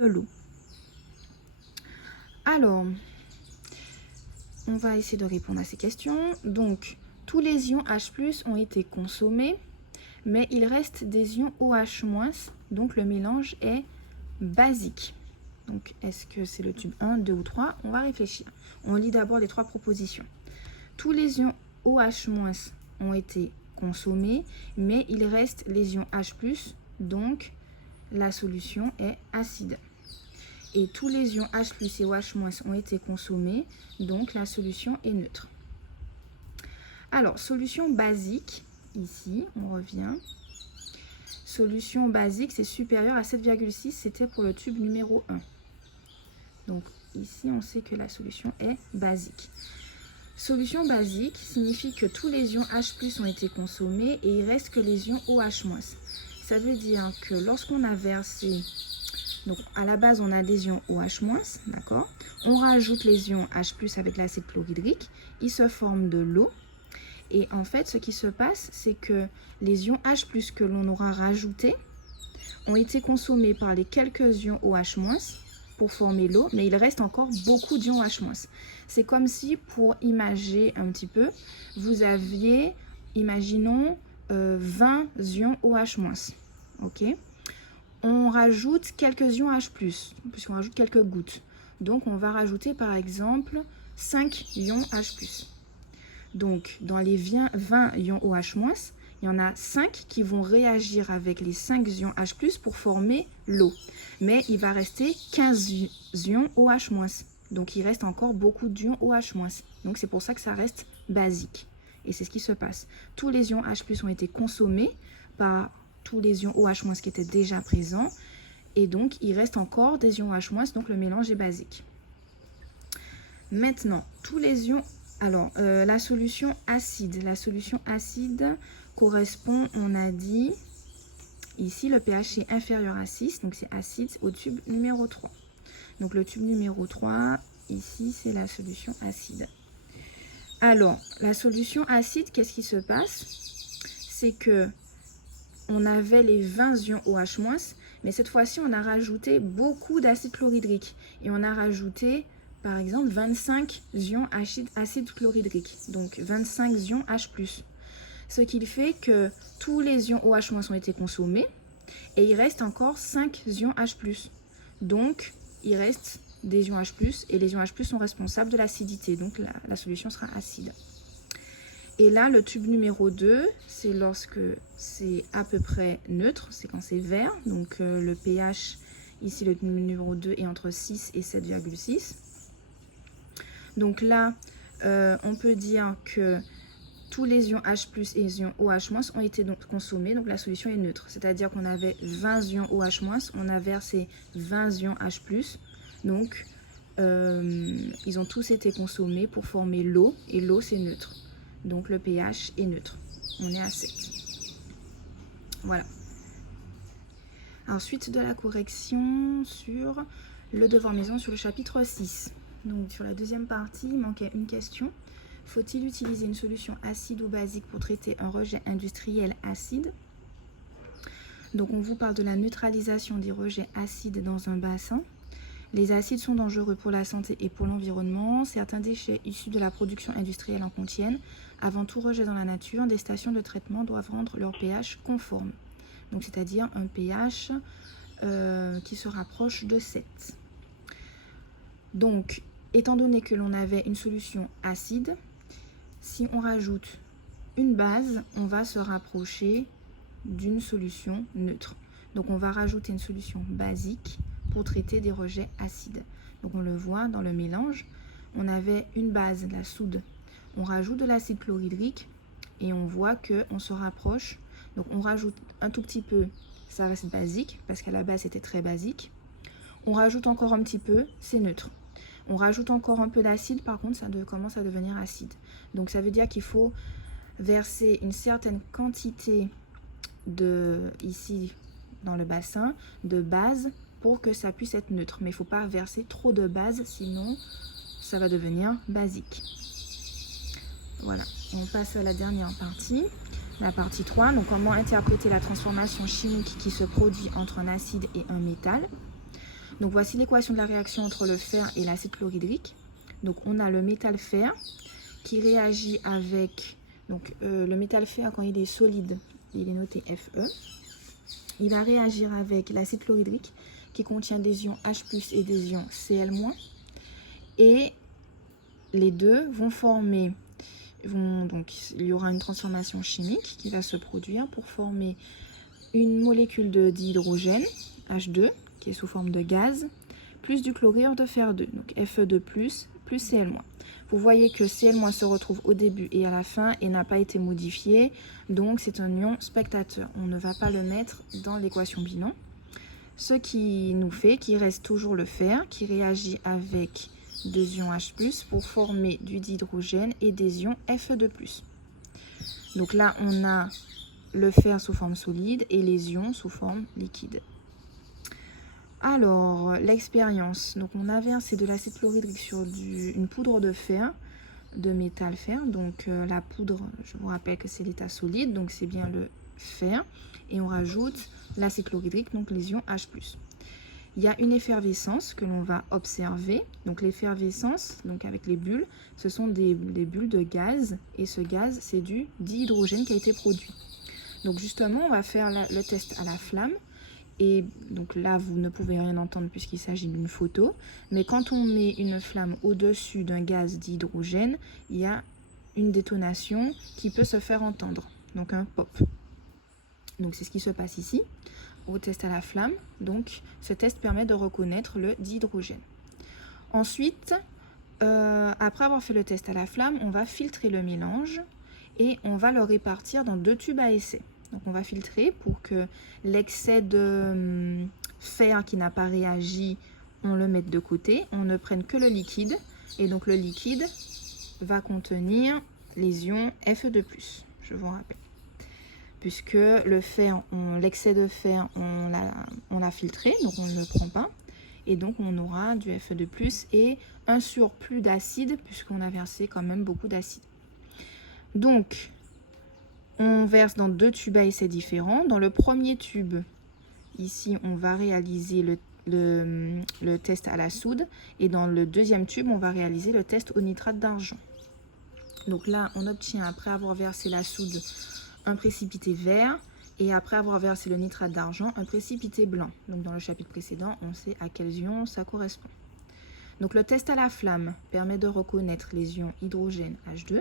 de l'eau. Alors, on va essayer de répondre à ces questions. Donc, tous les ions H+, ont été consommés, mais il reste des ions OH-, donc le mélange est basique. Donc, est-ce que c'est le tube 1, 2 ou 3? On va réfléchir. On lit d'abord les trois propositions. Tous les ions OH- ont été consommés, mais il reste les ions H+, donc la solution est acide. Et tous les ions H+ et OH- ont été consommés, donc la solution est neutre. Alors, solution basique, ici, on revient. Solution basique, c'est supérieur à 7,6, c'était pour le tube numéro 1. Donc, ici, on sait que la solution est basique. Solution basique signifie que tous les ions H+ ont été consommés et il reste que les ions OH-. Ça veut dire que lorsqu'on a versé, donc à la base, on a des ions OH-, d'accord? On rajoute les ions H+ avec l'acide chlorhydrique, il se forme de l'eau. Et en fait, ce qui se passe, c'est que les ions H+ que l'on aura rajoutés ont été consommés par les quelques ions OH- pour former l'eau, mais il reste encore beaucoup d'ions OH-. C'est comme si, pour imager un petit peu, vous aviez, imaginons, 20 ions OH-. Ok? On rajoute quelques ions H+, puisqu'on rajoute quelques gouttes. Donc, on va rajouter, par exemple, 5 ions H+. Donc, dans les 20 ions OH-, il y en a 5 qui vont réagir avec les 5 ions H+, pour former l'eau. Mais il va rester 15 ions OH-. Donc, il reste encore beaucoup d'ions OH-. Donc, c'est pour ça que ça reste basique. Et c'est ce qui se passe. Tous les ions H+ ont été consommés par tous les ions OH- qui étaient déjà présents. Et donc, il reste encore des ions OH-, donc le mélange est basique. Maintenant, tous les ions... Alors, la solution acide. La solution acide correspond, on a dit, ici, le pH est inférieur à 6, donc c'est acide au tube numéro 3. Donc, le tube numéro 3, ici, c'est la solution acide. Alors, la solution acide, qu'est-ce qui se passe? C'est que on avait les 20 ions OH-, mais cette fois-ci, on a rajouté beaucoup d'acide chlorhydrique. Et on a rajouté, par exemple, 25 ions acide chlorhydrique. Donc, 25 ions H+. Ce qui fait que tous les ions OH- ont été consommés. Et il reste encore 5 ions H+. Donc, il reste des ions H+. Et les ions H+, sont responsables de l'acidité. Donc, la solution sera acide. Et là, le tube numéro 2, c'est lorsque c'est à peu près neutre, c'est quand c'est vert. Donc, le pH, ici, le tube numéro 2 est entre 6 et 7,6. Donc là, on peut dire que tous les ions H+ et les ions OH- ont été donc consommés. Donc, la solution est neutre. C'est-à-dire qu'on avait 20 ions OH-, on a versé 20 ions H+. Donc, ils ont tous été consommés pour former l'eau. Et l'eau, c'est neutre. Donc, le pH est neutre. On est à 7. Voilà. Ensuite, de la correction sur le devoir maison sur le chapitre 6. Donc, sur la deuxième partie, il manquait une question. Faut-il utiliser une solution acide ou basique pour traiter un rejet industriel acide? Donc, on vous parle de la neutralisation des rejets acides dans un bassin. Les acides sont dangereux pour la santé et pour l'environnement. Certains déchets issus de la production industrielle en contiennent. Avant tout rejet dans la nature, des stations de traitement doivent rendre leur pH conforme. Donc, c'est-à-dire un pH qui se rapproche de 7. Donc, étant donné que l'on avait une solution acide, si on rajoute une base, on va se rapprocher d'une solution neutre. Donc, on va rajouter une solution basique pour traiter des rejets acides. Donc, on le voit dans le mélange. On avait une base, la soude. On rajoute de l'acide chlorhydrique et on voit qu'on se rapproche. Donc, on rajoute un tout petit peu, ça reste basique parce qu'à la base, c'était très basique. On rajoute encore un petit peu, c'est neutre. On rajoute encore un peu d'acide, par contre, ça commence à devenir acide. Donc, ça veut dire qu'il faut verser une certaine quantité ici, dans le bassin, de base pour que ça puisse être neutre. Mais il ne faut pas verser trop de base, sinon ça va devenir basique. Voilà, on passe à la dernière partie, la partie 3. Donc, comment interpréter la transformation chimique qui se produit entre un acide et un métal? Donc voici l'équation de la réaction entre le fer et l'acide chlorhydrique. Donc on a le métal fer qui réagit avec, donc le métal fer quand il est solide, il est noté Fe. Il va réagir avec l'acide chlorhydrique qui contient des ions H+ et des ions Cl-. Et les deux vont former, donc il y aura une transformation chimique qui va se produire pour former une molécule de dihydrogène, H2, qui est sous forme de gaz, plus du chlorure de fer 2, donc Fe2+, plus Cl-. Vous voyez que Cl- se retrouve au début et à la fin et n'a pas été modifié, donc c'est un ion spectateur. On ne va pas le mettre dans l'équation bilan. Ce qui nous fait qu'il reste toujours le fer qui réagit avec des ions H+, pour former du dihydrogène et des ions Fe2+. Donc là, on a le fer sous forme solide et les ions sous forme liquide. Alors, l'expérience. Donc, on a versé de l'acide chlorhydrique sur une poudre de fer, de métal fer. Donc, la poudre, je vous rappelle que c'est l'état solide, donc c'est bien le fer. Et on rajoute l'acide chlorhydrique, donc les ions H+. Il y a une effervescence que l'on va observer. Donc, l'effervescence, donc avec les bulles, ce sont des bulles de gaz. Et ce gaz, c'est du dihydrogène qui a été produit. Donc, justement, on va faire le test à la flamme. Et donc là, vous ne pouvez rien entendre puisqu'il s'agit d'une photo. Mais quand on met une flamme au-dessus d'un gaz d'hydrogène, il y a une détonation qui peut se faire entendre. Donc un pop. Donc c'est ce qui se passe ici, au test à la flamme. Donc ce test permet de reconnaître le dihydrogène. Ensuite, après avoir fait le test à la flamme, on va filtrer le mélange et on va le répartir dans 2 tubes à essai. Donc on va filtrer pour que l'excès de fer qui n'a pas réagi, on le mette de côté. On ne prenne que le liquide. Et donc le liquide va contenir les ions Fe2+, je vous rappelle. Puisque le fer, l'excès de fer, on l'a filtré, donc on ne le prend pas. Et donc on aura du Fe2+, et un surplus d'acide, puisqu'on a versé quand même beaucoup d'acide. Donc, on verse dans 2 tubes à essai différents. Dans le premier tube, ici, on va réaliser le test à la soude. Et dans le deuxième tube, on va réaliser le test au nitrate d'argent. Donc là, on obtient, après avoir versé la soude, un précipité vert. Et après avoir versé le nitrate d'argent, un précipité blanc. Donc dans le chapitre précédent, on sait à quels ions ça correspond. Donc le test à la flamme permet de reconnaître les ions hydrogène H2.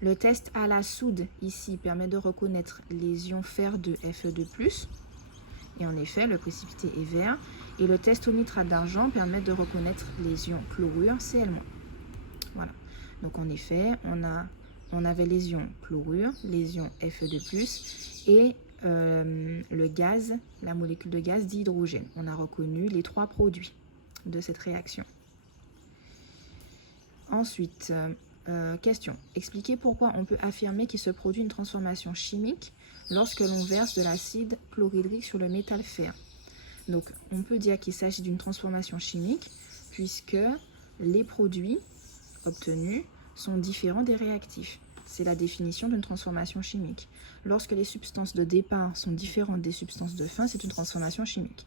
Le test à la soude, ici, permet de reconnaître les ions fer2 Fe2+. Et en effet, le précipité est vert. Et le test au nitrate d'argent permet de reconnaître les ions chlorure Cl-. Voilà. Donc en effet, on avait les ions chlorure, les ions Fe2+, et le gaz, la molécule de gaz d'hydrogène. On a reconnu les 3 produits de cette réaction. Ensuite, question. Expliquez pourquoi on peut affirmer qu'il se produit une transformation chimique lorsque l'on verse de l'acide chlorhydrique sur le métal fer. Donc, on peut dire qu'il s'agit d'une transformation chimique puisque les produits obtenus sont différents des réactifs. C'est la définition d'une transformation chimique. Lorsque les substances de départ sont différentes des substances de fin, c'est une transformation chimique.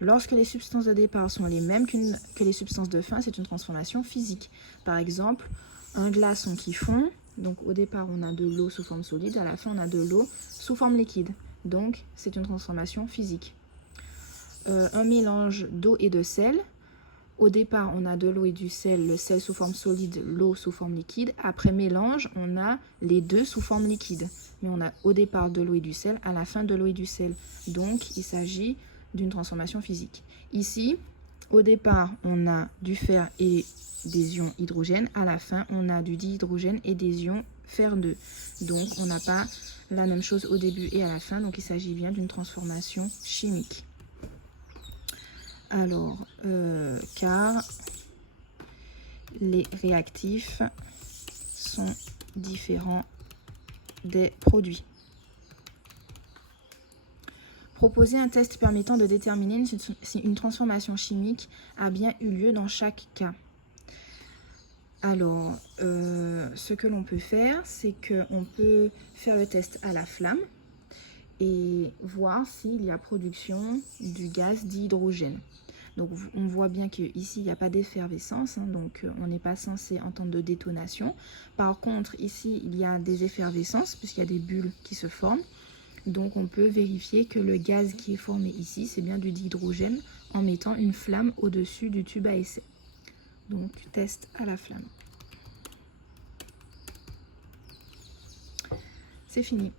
Lorsque les substances de départ sont les mêmes que les substances de fin, c'est une transformation physique. Par exemple, un glaçon qui fond, donc au départ on a de l'eau sous forme solide, à la fin on a de l'eau sous forme liquide. Donc c'est une transformation physique. Un mélange d'eau et de sel, au départ on a de l'eau et du sel, le sel sous forme solide, l'eau sous forme liquide. Après mélange, on a les deux sous forme liquide. Mais on a au départ de l'eau et du sel, à la fin de l'eau et du sel. Donc il s'agit d'une transformation physique. Ici, au départ, on a du fer et des ions hydrogène. À la fin, on a du dihydrogène et des ions fer2. Donc, on n'a pas la même chose au début et à la fin. Donc, il s'agit bien d'une transformation chimique. Alors, car les réactifs sont différents des produits. Proposer un test permettant de déterminer si une transformation chimique a bien eu lieu dans chaque cas. Alors, ce que l'on peut faire, c'est qu'on peut faire le test à la flamme et voir s'il y a production du gaz d'hydrogène. Donc on voit bien qu'ici, il n'y a pas d'effervescence, hein, donc on n'est pas censé entendre de détonation. Par contre, ici, il y a des effervescences, puisqu'il y a des bulles qui se forment. Donc on peut vérifier que le gaz qui est formé ici, c'est bien du dihydrogène, en mettant une flamme au-dessus du tube à essai. Donc test à la flamme. C'est fini.